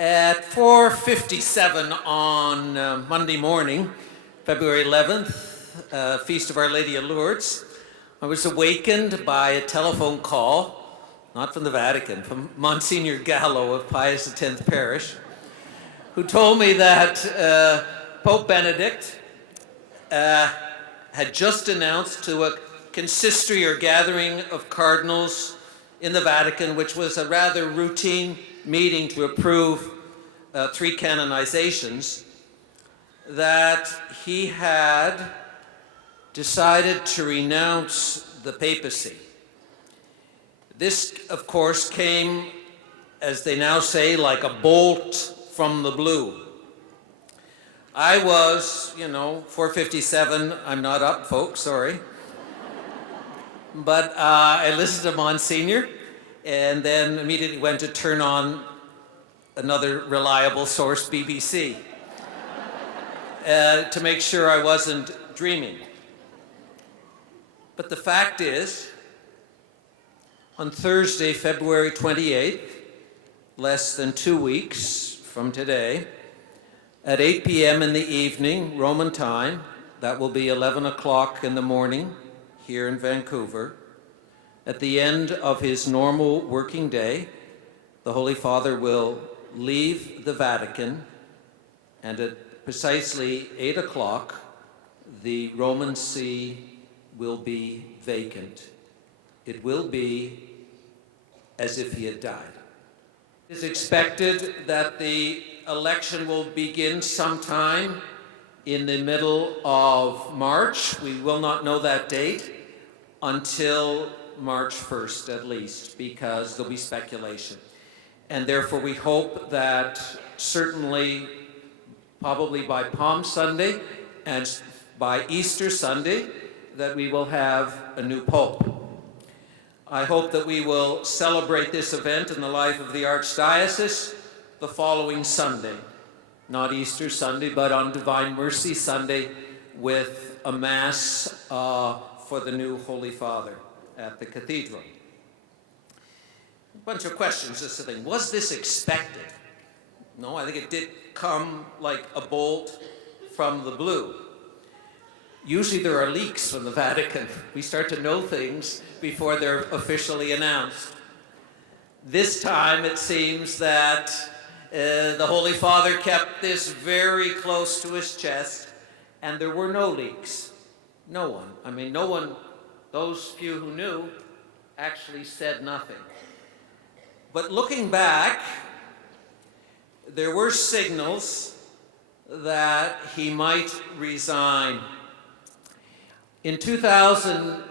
At 4:57 on Monday morning, February 11th, Feast of Our Lady of Lourdes, I was awakened by a telephone call, not from the Vatican, from Monsignor Gallo of Pius X Parish, who told me that Pope Benedict had just announced to a consistory or gathering of cardinals in the Vatican, which was a rather routine meeting to approve 3 canonizations, that he had decided to renounce the papacy. This, of course, came, as they now say, like a bolt from the blue. I was, 4:57, I'm not up, folks, sorry. But I listened to Monsignor, and then immediately went to turn on another reliable source, BBC, to make sure I wasn't dreaming. But the fact is, on Thursday, February 28th, less than 2 weeks from today, at 8 p.m. in the evening, Roman time, that will be 11 o'clock in the morning here in Vancouver, at the end of his normal working day, the Holy Father will leave the Vatican, and at precisely 8 o'clock, the Roman See will be vacant. It will be as if he had died. It is expected that the election will begin sometime in the middle of March. We will not know that date until March 1st at least, because there'll be speculation. And therefore we hope that certainly, probably by Palm Sunday and by Easter Sunday, that we will have a new Pope. I hope that we will celebrate this event in the life of the Archdiocese the following Sunday. Not Easter Sunday, but on Divine Mercy Sunday with a Mass for the new Holy Father at the Cathedral. A bunch of questions, this thing. Was this expected? No, I think it did come like a bolt from the blue. Usually there are leaks from the Vatican. We start to know things before they're officially announced. This time it seems that the Holy Father kept this very close to his chest, and there were no leaks. No one, those few who knew, actually said nothing. But looking back, there were signals that he might resign. In 2000,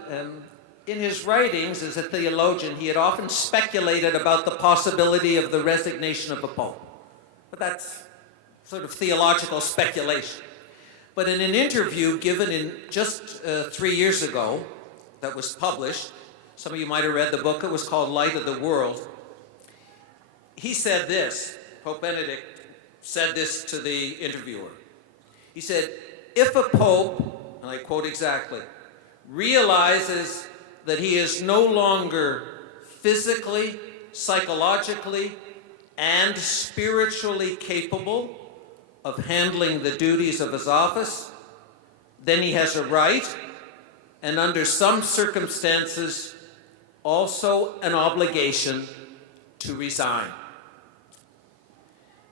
in his writings as a theologian, he had often speculated about the possibility of the resignation of the Pope. But that's sort of theological speculation. But in an interview given in just 3 years ago that was published, some of you might have read the book, it was called Light of the World. He said this, Pope Benedict said this to the interviewer. He said, if a pope, and I quote exactly, realizes that he is no longer physically, psychologically, and spiritually capable of handling the duties of his office, then he has a right, and under some circumstances, also an obligation to resign.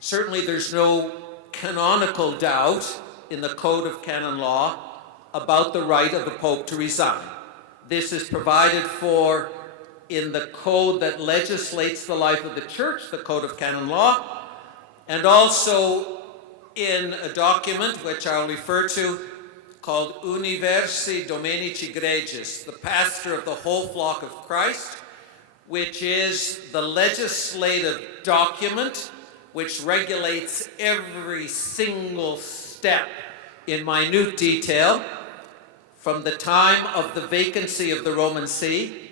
Certainly there's no canonical doubt in the Code of Canon Law about the right of the Pope to resign. This is provided for in the code that legislates the life of the Church, the Code of Canon Law, and also in a document which I'll refer to called Universi Dominici Gregis, the pastor of the whole flock of Christ, which is the legislative document which regulates every single step in minute detail from the time of the vacancy of the Roman See,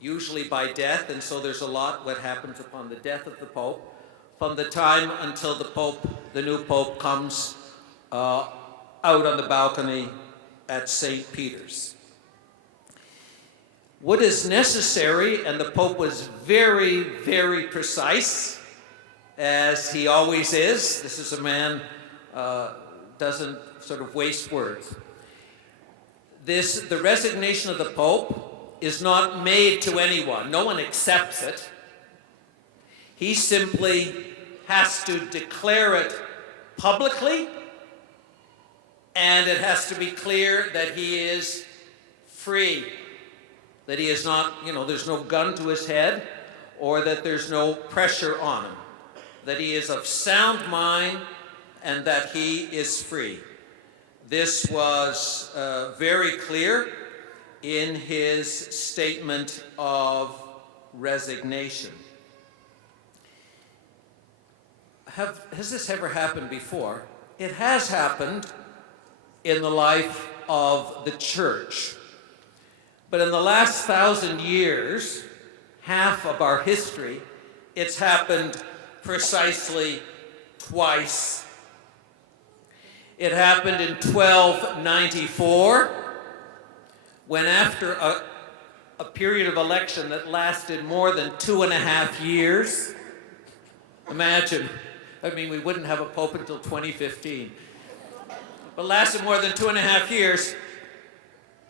usually by death, and so there's a lot what happens upon the death of the Pope, from the time until the new Pope comes out on the balcony at St. Peter's. What is necessary, and the Pope was very, very precise, as he always is. This is a man doesn't sort of waste words. The resignation of the Pope is not made to anyone. No one accepts it. He simply has to declare it publicly, and it has to be clear that he is free, that he is not, there's no gun to his head, or that there's no pressure on him, that he is of sound mind and that he is free. This was very clear in his statement of resignation. Has this ever happened before? It has happened in the life of the church. But in the last 1,000 years, half of our history, it's happened precisely twice. It happened in 1294, when after a period of election that lasted more than 2.5 years, imagine, we wouldn't have a pope until 2015, but lasted more than 2.5 years,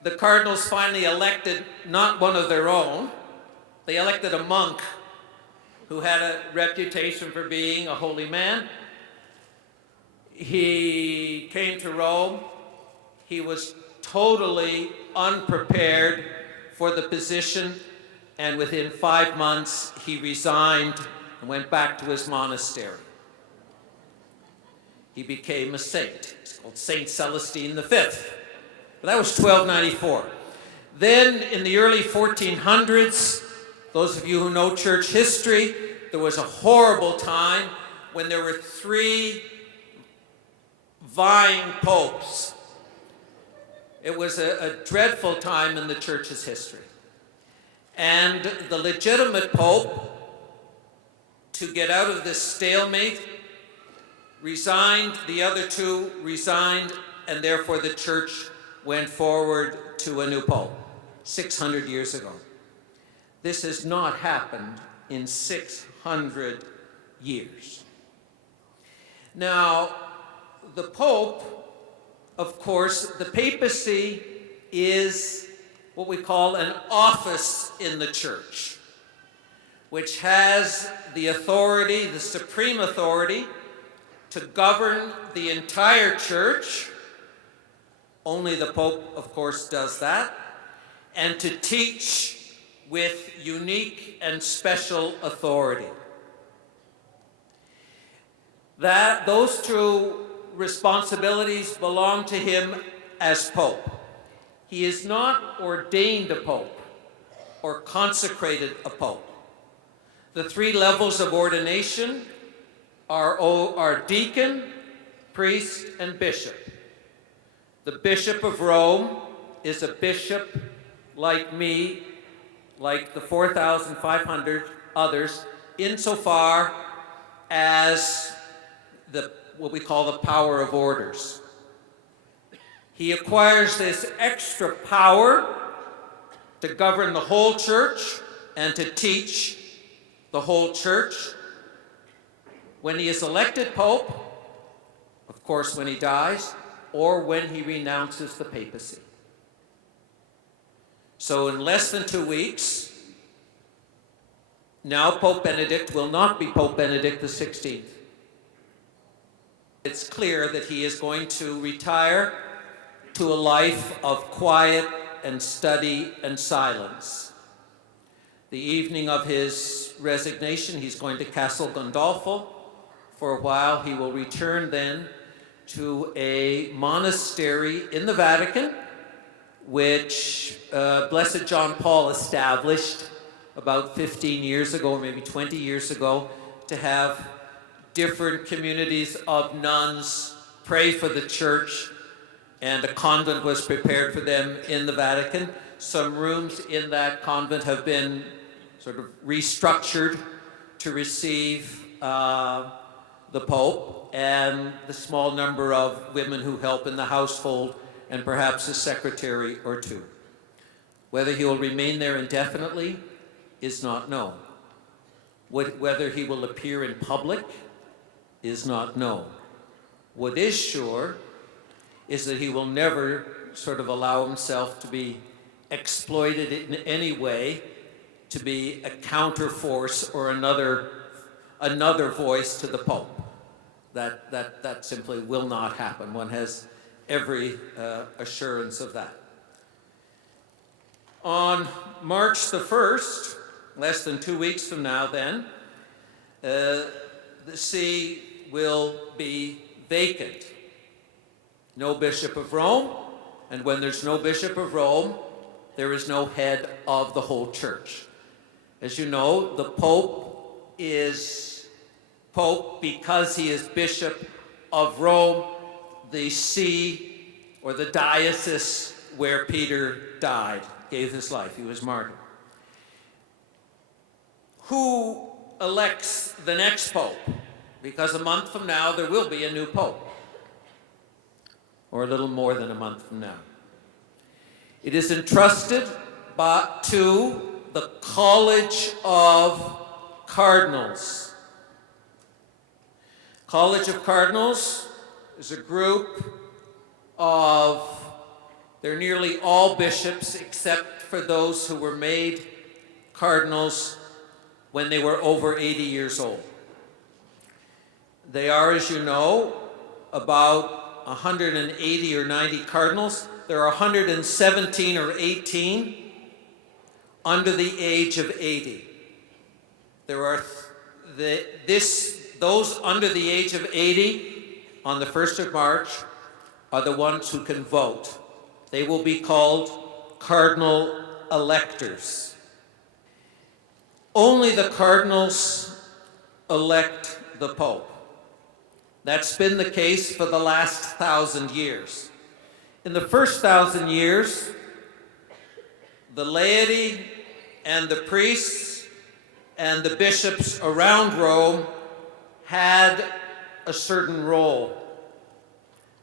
the Cardinals finally elected not one of their own. They elected a monk who had a reputation for being a holy man. He came to Rome. He was totally unprepared for the position, and within 5 months he resigned and went back to his monastery. He became a saint. It's called Saint Celestine V. But that was 1294. Then in the early 1400s, those of you who know church history, there was a horrible time when there were 3 vying popes. It was a dreadful time in the church's history. And the legitimate pope, to get out of this stalemate, resigned. The other 2 resigned, and therefore the church went forward to a new pope 600 years ago. This has not happened in 600 years. Now, the Pope, of course, the papacy is what we call an office in the church, which has the authority, the supreme authority, to govern the entire church. Only the Pope, of course, does that, and to teach with unique and special authority. Those 2 responsibilities belong to him as Pope. He is not ordained a Pope or consecrated a Pope. The 3 levels of ordination are deacon, priest, and bishop. The Bishop of Rome is a bishop like me, like the 4,500 others, insofar as what we call the power of orders. He acquires this extra power to govern the whole church and to teach the whole church. When he is elected Pope, of course when he dies, or when he renounces the papacy. So in less than 2 weeks, now Pope Benedict will not be Pope Benedict XVI. It's clear that he is going to retire to a life of quiet and study and silence. The evening of his resignation, he's going to Castel Gandolfo for a while. He will return then to a monastery in the Vatican, which Blessed John Paul established about 15 years ago, or maybe 20 years ago, to have different communities of nuns pray for the church, and a convent was prepared for them in the Vatican. Some rooms in that convent have been sort of restructured to receive the Pope and the small number of women who help in the household, and perhaps a secretary or 2. Whether he will remain there indefinitely is not known. Whether he will appear in public is not known. What is sure is that he will never sort of allow himself to be exploited in any way to be a counterforce or another voice to the Pope. That simply will not happen. One has every assurance of that. On March the 1st, less than 2 weeks from now then, the see will be vacant. No Bishop of Rome, and when there's no Bishop of Rome, there is no head of the whole Church. As you know, the Pope is Pope because he is Bishop of Rome, the see or the diocese where Peter died, gave his life. He was martyred. Who elects the next Pope? Because a month from now, there will be a new Pope. Or a little more than a month from now. It is entrusted to the College of Cardinals. College of Cardinals is a group of, they're nearly all bishops except for those who were made cardinals when they were over 80 years old. They are, as you know, about 180 or 90 cardinals. There are 117 or 18 under the age of 80. There are those under the age of 80 on the 1st of March are the ones who can vote. They will be called cardinal electors. Only the cardinals elect the Pope. That's been the case for the last 1,000 years. In the first 1,000 years, the laity and the priests and the bishops around Rome had a certain role,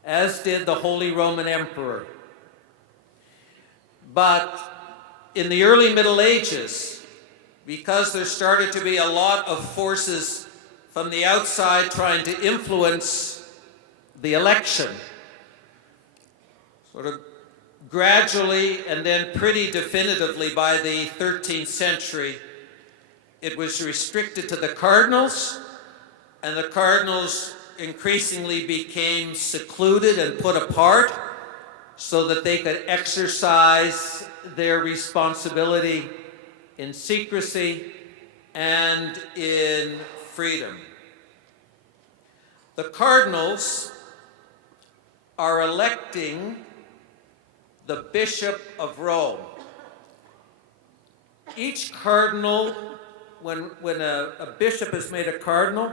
as did the Holy Roman Emperor. But in the early Middle Ages, because there started to be a lot of forces from the outside trying to influence the election, sort of gradually and then pretty definitively by the 13th century, it was restricted to the cardinals, and the cardinals increasingly became secluded and put apart so that they could exercise their responsibility in secrecy and in freedom. The cardinals are electing the Bishop of Rome. Each cardinal, when a bishop is made a cardinal,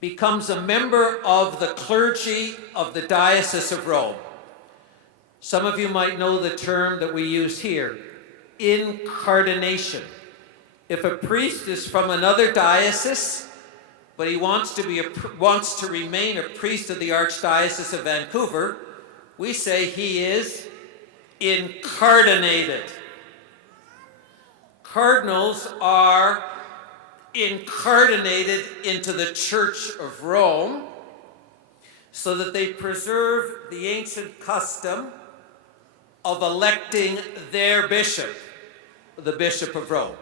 becomes a member of the clergy of the Diocese of Rome. Some of you might know the term that we use here, incardination. If a priest is from another diocese, but he wants to remain a priest of the Archdiocese of Vancouver, we say he is incardinated. Cardinals are incardinated into the Church of Rome so that they preserve the ancient custom of electing their bishop, the Bishop of Rome.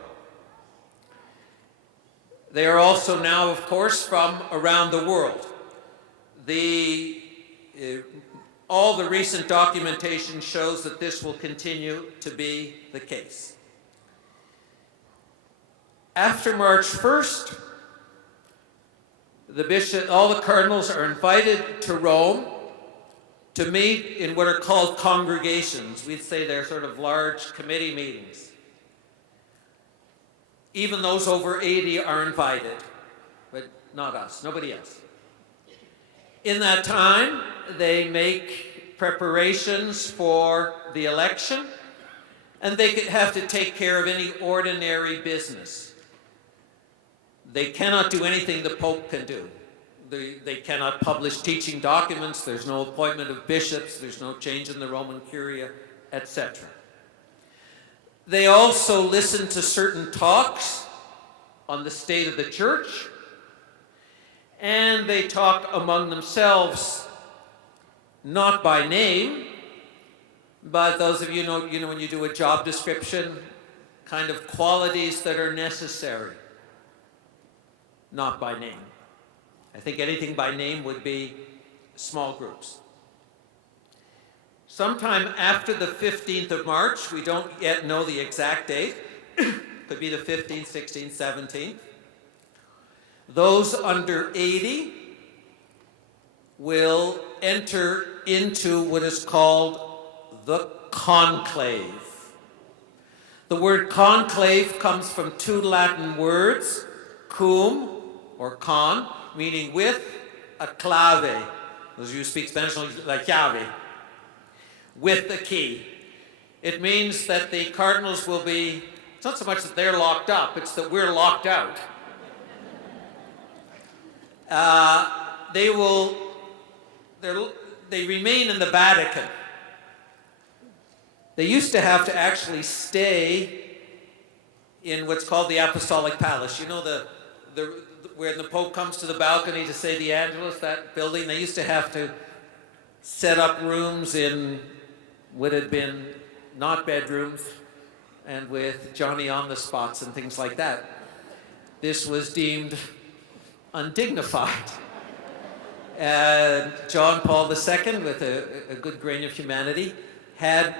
They are also now, of course, from around the world. All the recent documentation shows that this will continue to be the case. After March 1st, all the cardinals are invited to Rome to meet in what are called congregations. We'd say they're sort of large committee meetings. Even those over 80 are invited, but not us, nobody else. In that time, they make preparations for the election, and they have to take care of any ordinary business. They cannot do anything the Pope can do. They cannot publish teaching documents, there's no appointment of bishops, there's no change in the Roman Curia, etc. They also listen to certain talks on the state of the church, and they talk among themselves, not by name, but those of you know when you do a job description, kind of qualities that are necessary, not by name. I think anything by name would be small groups. Sometime after the 15th of March, we don't yet know the exact date, could be the 15th, 16th, 17th, those under 80 will enter into what is called the Conclave. The word conclave comes from two Latin words, cum, or con, meaning with, a clave. Those of you who speak Spanish, la llave, with the key. It means that the cardinals will be, it's not so much that they're locked up, it's that we're locked out. They remain in the Vatican. They used to have to actually stay in what's called the Apostolic Palace. You know where the Pope comes to the balcony to say the Angelus, that building? They used to have to set up rooms in what had been not bedrooms and with Johnny on the spots and things like that. This was deemed undignified. And John Paul II, with a good grain of humanity, had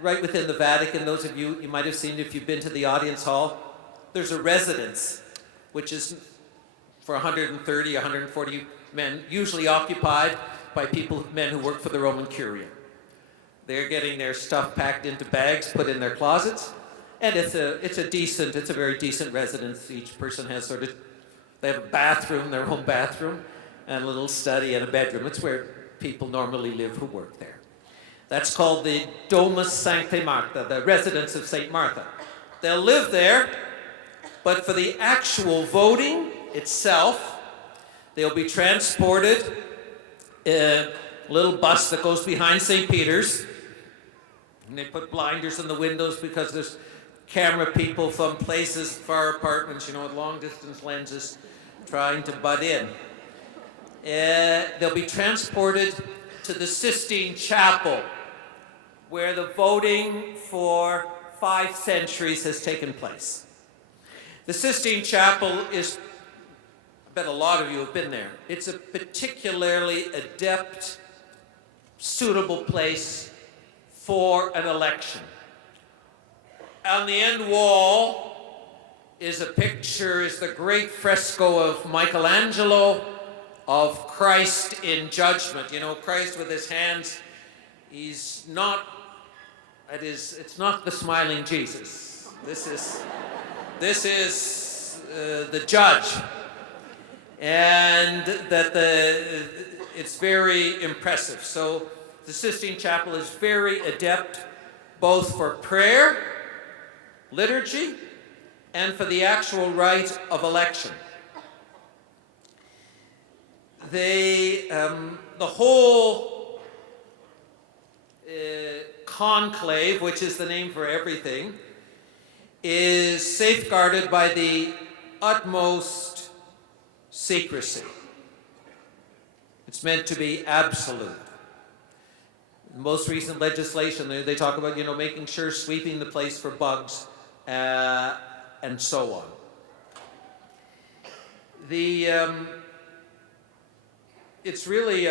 right within the Vatican, those of you might have seen if you've been to the audience hall, there's a residence, which is for 130, 140 men, usually occupied by men who work for the Roman Curia. They're getting their stuff packed into bags, put in their closets, and it's a very decent residence. Each person has they have a bathroom, their own bathroom, and a little study and a bedroom. It's where people normally live who work there. That's called the Domus Sanctae Martha, the residence of St. Martha. They'll live there, but for the actual voting itself, they'll be transported in a little bus that goes behind St. Peter's. And they put blinders in the windows because there's camera people from places, far apartments, with long distance lenses, trying to butt in. They'll be transported to the Sistine Chapel, where the voting for 5 centuries has taken place. The Sistine Chapel is, I bet a lot of you have been there. It's a particularly adept, suitable place for an election. On the end wall is the great fresco of Michelangelo of Christ in judgment. Christ with his hands, it's not the smiling Jesus. This is the judge. And it's very impressive. So the Sistine Chapel is very adept both for prayer, liturgy, and for the actual rite of election. The whole conclave, which is the name for everything, is safeguarded by the utmost secrecy. It's meant to be absolute. The most recent legislation, they talk about, making sure, sweeping the place for bugs, and so on. It's really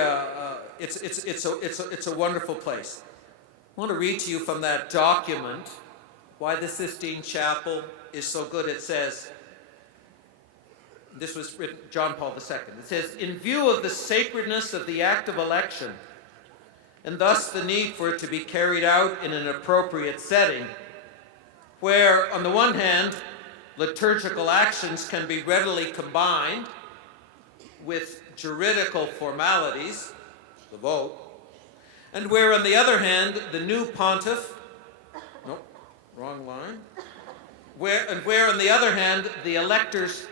it's a wonderful place. I want to read to you from that document why the Sistine Chapel is so good. It says, this was written John Paul II. It says, in view of the sacredness of the act of election, and thus the need for it to be carried out in an appropriate setting, where, on the one hand, liturgical actions can be readily combined with juridical formalities, the vote, and where, on the other hand, the new pontiff, wrong line, where, on the other hand, the electors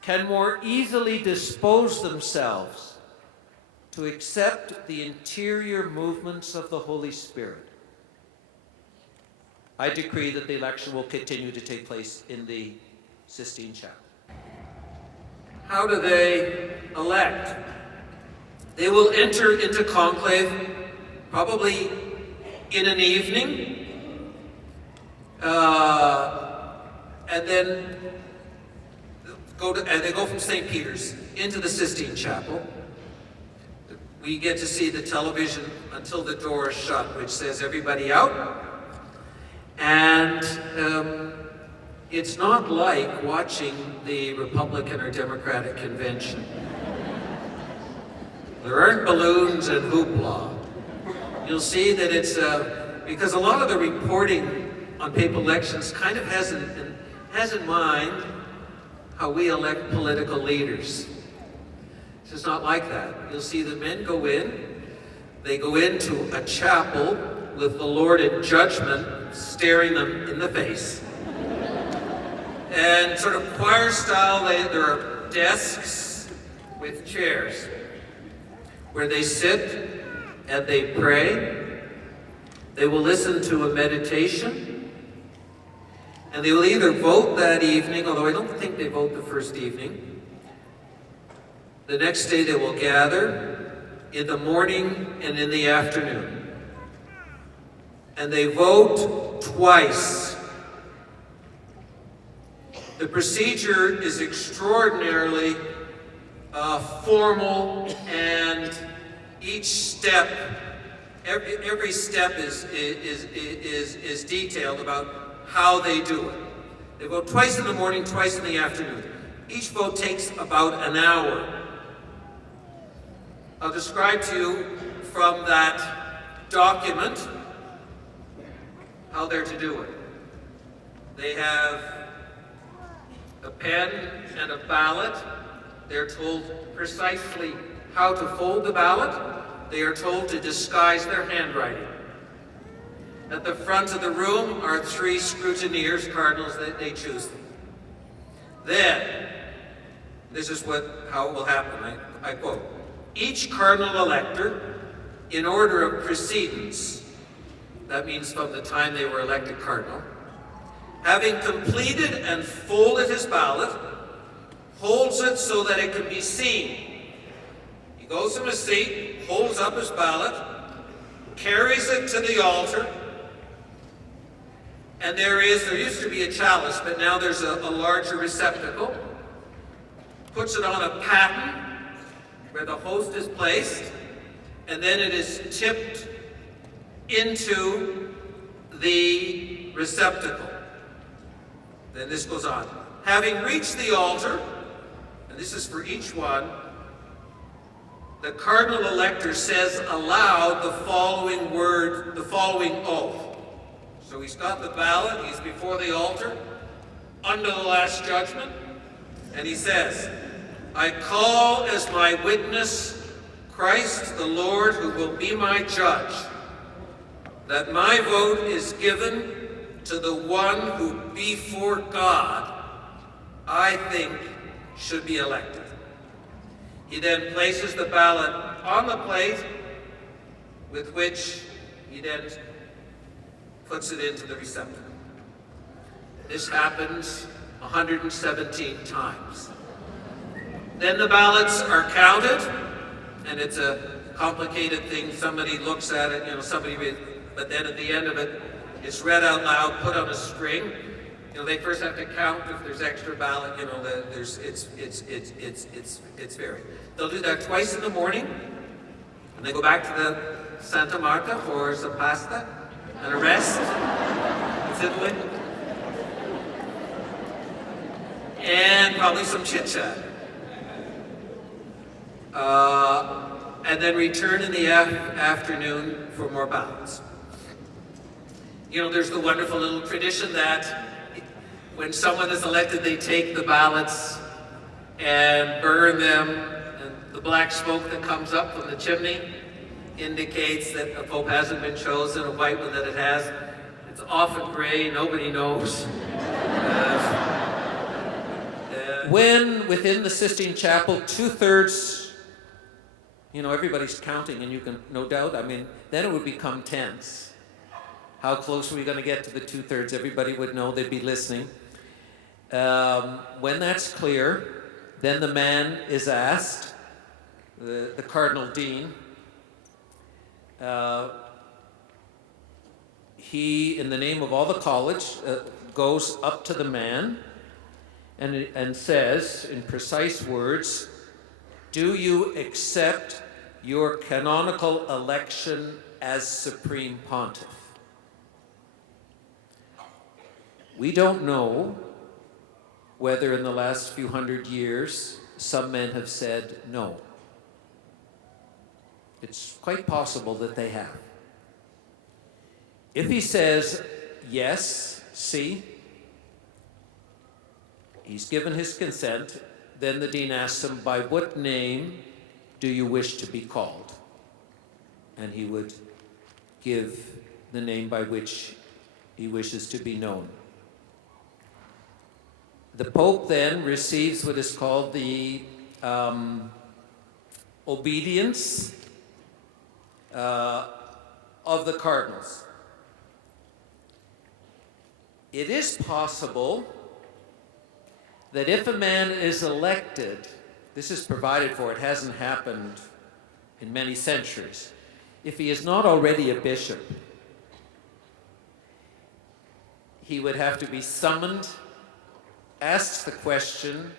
can more easily dispose themselves to accept the interior movements of the Holy Spirit, I decree that the election will continue to take place in the Sistine Chapel. how do they elect? They will enter into conclave probably in an evening, and then they go from St. Peter's into the Sistine Chapel. We get to see the television until the door is shut, which says everybody out. And it's not like watching the Republican or Democratic convention. There aren't balloons and hoopla. You'll see that it's, because a lot of the reporting on papal elections kind of has in mind how we elect political leaders. It's just not like that. You'll see the men go in, they go into a chapel with the Lord in judgment staring them in the face. And sort of choir style, there are desks with chairs where they sit and they pray. They will listen to a meditation, and they will either vote that evening, although I don't think they vote the first evening. The next day they will gather in the morning and in the afternoon. And they vote twice. The procedure is extraordinarily formal, and each step, every step is detailed about how they do it. They vote twice in the morning, twice in the afternoon. Each vote takes about an hour. I'll describe to you from that document how they're to do it. They have a pen and a ballot. They're told precisely how to fold the ballot. They are told to disguise their handwriting. At the front of the room are 3 scrutineers, cardinals, that they choose them. Then, this is how it will happen, I quote, "Each cardinal elector, in order of precedence," that means from the time they were elected cardinal, "having completed and folded his ballot, holds it so that it can be seen." He goes from his seat, holds up his ballot, carries it to the altar, and there used to be a chalice, but now there's a larger receptacle, puts it on a paten where the host is placed, and then it is tipped into the receptacle. Then this goes on. Having reached the altar, and this is for each one, the cardinal elector says aloud the following oath. So he's got the ballot, he's before the altar, under the last judgment, and he says, "I call as my witness Christ the Lord, who will be my judge, that my vote is given to the one who before God I think should be elected." He then places the ballot on the plate, with which he then puts it into the receptacle. This happens 117 times. Then the ballots are counted, and it's a complicated thing. Somebody looks at it, but then at the end of it, it's read out loud, put on a string. They first have to count if there's extra ballot. It's varied. They'll do that twice in the morning, and they go back to the Santa Marta for some pasta and a rest in Italy, and probably some chit chat. And then return in the afternoon for more ballots. There's the wonderful little tradition that when someone is elected, they take the ballots and burn them, and the black smoke that comes up from the chimney indicates that a pope hasn't been chosen, a white one that it has. It's often gray, nobody knows. When within the Sistine Chapel, 2/3, everybody's counting, and you can, no doubt, then it would become tense. How close are we going to get to the 2/3? Everybody would know, they'd be listening. When that's clear, Then the man is asked, the Cardinal Dean, he, in the name of all the college, goes up to the man and says, in precise words, "Do you accept your canonical election as Supreme Pontiff?" We don't know whether in the last few hundred years some men have said no. It's quite possible that they have. If he says yes, see, he's given his consent, then the dean asks him, "By what name do you wish to be called?" And he would give the name by which he wishes to be known. The Pope then receives what is called the obedience of the Cardinals. It is possible that if a man is elected, this is provided for, it hasn't happened in many centuries, if he is not already a bishop, he would have to be summoned, asked the question,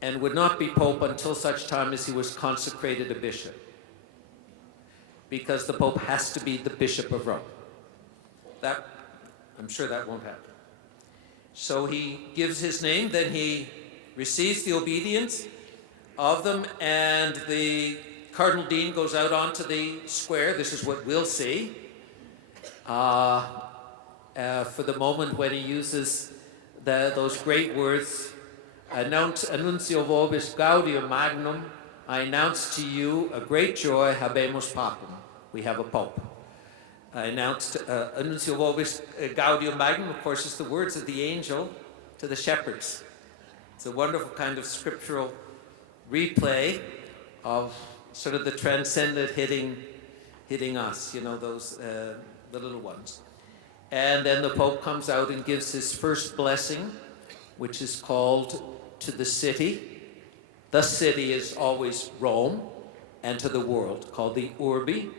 and would not be Pope until such time as he was consecrated a bishop, because the Pope has to be the Bishop of Rome. That, I'm sure that won't happen. So he gives his name, then he receives the obedience of them, and the Cardinal Dean goes out onto the square. This is what we'll see for the moment when he uses those great words, "Annuncio vobis gaudium magnum," I announce to you a great joy, habemus papum, we have a Pope. I announced Annuncio vobis gaudium magnum, of course, is the words of the angel to the shepherds. It's a wonderful kind of scriptural replay of sort of the transcendent hitting us, you know, those the little ones. And then the Pope comes out and gives his first blessing, which is called to the city. The city is always Rome, and to the world, called the Urbi,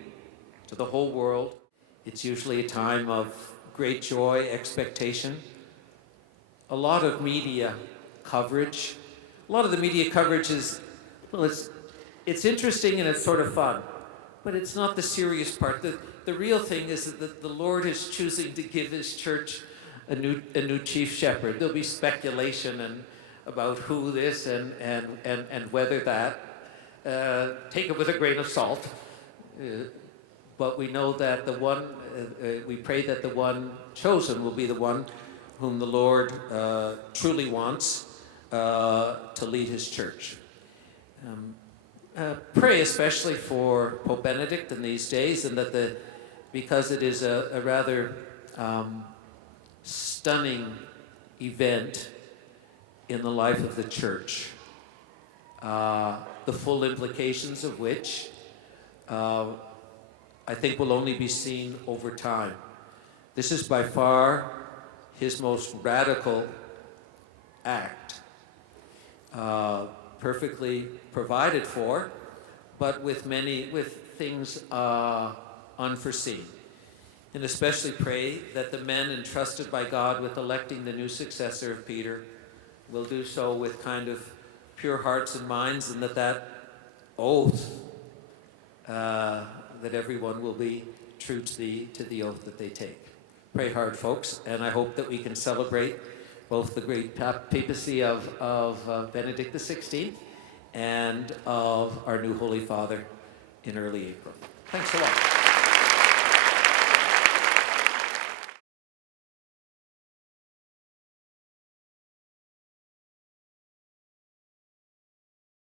to the whole world. It's usually a time of great joy, expectation. A lot of media coverage. A lot of the media coverage is, well, it's interesting and it's sort of fun, but it's not the serious part. The real thing is that the Lord is choosing to give his church a new chief shepherd. There'll be speculation about who this and whether that. Take it with a grain of salt. But we know that the one, we pray that the one chosen will be the one whom the Lord truly wants to lead his church. Pray especially for Pope Benedict in these days, and that because it is a rather stunning event in the life of the church, the full implications of which I think will only be seen over time. This is by far his most radical act, perfectly provided for, but with things unforeseen. And especially pray that the men entrusted by God with electing the new successor of Peter will do so with kind of pure hearts and minds, and that oath, that everyone will be true to the oath that they take. Pray hard, folks, and I hope that we can celebrate both the great papacy of Benedict XVI and of our new Holy Father in early April. Thanks a lot.